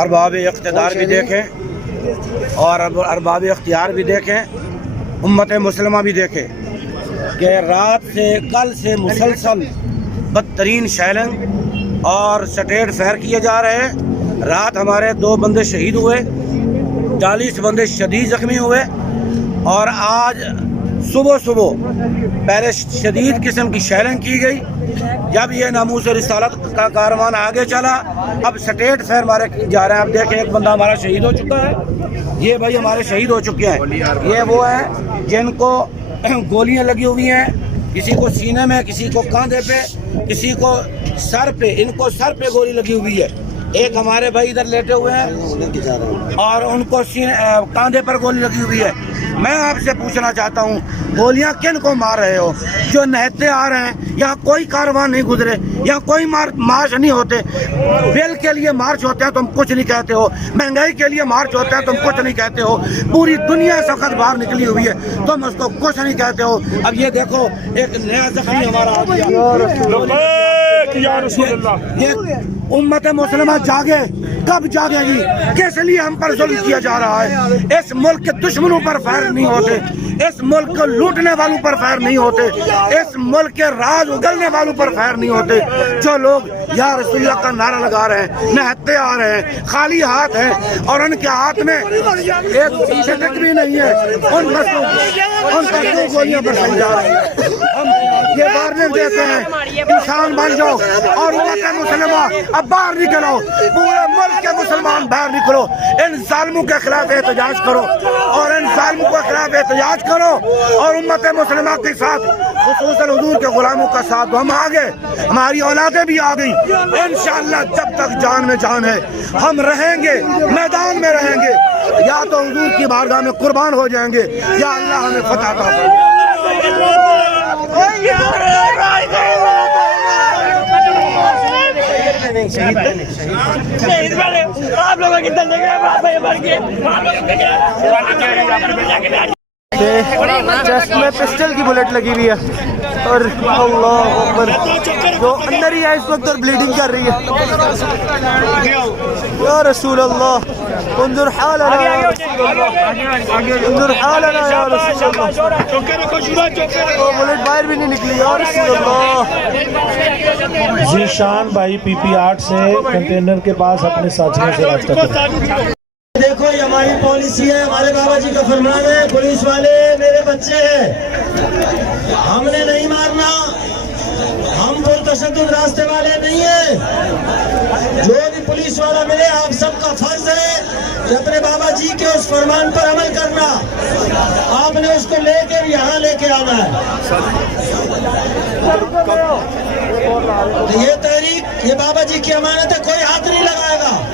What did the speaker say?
ارباب اقتدار بھی دیکھیں اور ارباب اختیار بھی دیکھیں، امت مسلمہ بھی دیکھیں کہ رات سے کل سے مسلسل بدترین شیلنگ اور سٹیٹ فائر کیے جا رہے ہیں۔ رات ہمارے 2 بندے شہید ہوئے، 40 بندے شدید زخمی ہوئے، اور آج صبح پہلے شدید قسم کی شیلنگ کی گئی۔ جب یہ ناموس رسالت کا کاروان آگے چلا، اب سٹیٹ فائر مارے جا رہے ہیں۔ اب دیکھیں ایک بندہ ہمارا شہید ہو چکا ہے، یہ بھائی ہمارے شہید ہو چکے ہیں۔ یہ وہ ہیں جن کو گولیاں لگی ہوئی ہیں، کسی کو سینے میں، کسی کو کاندھے پہ، کسی کو سر پہ، ان کو سر پہ گولی لگی ہوئی ہے۔ ایک ہمارے بھائی ادھر لیٹے ہوئے ہیں اور ان کو کاندھے پر گولی لگی ہوئی ہے۔ میں آپ سے پوچھنا چاہتا ہوں، گولیاں کن کو مار رہے ہو؟ جو نہتے آ رہے ہیں، یہاں کوئی کارواں نہیں گزرے، یہاں کوئی مارچ نہیں ہوتے۔ بل کے لیے مارچ ہوتے ہیں تم کچھ نہیں کہتے ہو، مہنگائی کے لیے مارچ ہوتے ہیں تم کچھ نہیں کہتے ہو، پوری دنیا اس وقت باہر نکلی ہوئی ہے، تم اس کو کچھ نہیں کہتے ہو۔ اب یہ دیکھو ایک نیا زخمی ہمارا آ گیا۔ یہ امت مسلمہ جاگے، کب جاگے گی؟ کس لیے ہم پر ظلم کیا جا رہا ہے؟ اس ملک کے دشمنوں پر فائر نہیں ہوتے، اس ملک کو لوٹنے والوں پر فائر نہیں ہوتے، اس ملک کے راز اگلنے والوں پر فائر نہیں ہوتے۔ جو لوگ یا رسول اللہ کا نعرہ لگا رہے ہیں، نہتے آ رہے ہیں، خالی ہاتھ ہیں، اور ان کے ہاتھ میں ایک شٹک بھی نہیں ہے، ان پر دو گولیاں برسائی جا رہی ہیں۔ ہم یہ وارننگ دیتے ہیں، انسان بن جاؤ اور امت مسلمہ اب باہر نکلو، پورے ملک کے مسلمان باہر نکلو، ان ظالموں کے خلاف احتجاج کرو، اور ان ظالموں کے خلاف احتجاج کرو، اور امت مسلمہ کے ساتھ خصوصاً حضور کے غلاموں کا ساتھ دو۔ ہم آگے، ہماری اولادیں بھی آ گئی، انشاءاللہ جب تک جان میں جان ہے ہم رہیں گے، میدان میں رہیں گے، یا تو حضور کی بارگاہ میں قربان ہو جائیں گے، یا اللہ ہمیں فتح عطا فرمائے۔ آپ لوگوں کی چیسٹ میں پسٹل کی بلٹ لگی ہوئی ہے، اور اللہ اکبر، جو اندر ہی ہے اس وقت اور بلیڈنگ کر رہی ہے۔ یا رسول اللہ انظر حالنا، یا رسول اللہ انظر حالنا، یا رسول اللہ، وہ بلٹ باہر بھی نہیں نکلی، یا رسول اللہ۔ ذیشان بھائی پی پی 8 سے کنٹینر کے پاس اپنے ساتھیوں سے رابطہ کریں۔ دیکھو یہ ہماری پالیسی ہے، ہمارے بابا جی کا فرمان ہے، پولیس والے میرے بچے ہیں، ہم نے نہیں مارنا، ہم پرتشدد راستے والے نہیں ہیں۔ جو بھی پولیس والا ملے، آپ سب کا فرض ہے کہ اپنے بابا جی کے اس فرمان پر عمل کرنا، آپ نے اس کو لے کے یہاں لے کے آنا ہے۔ یہ تحریک، یہ بابا جی کی امانت ہے، کوئی ہاتھ نہیں لگائے گا۔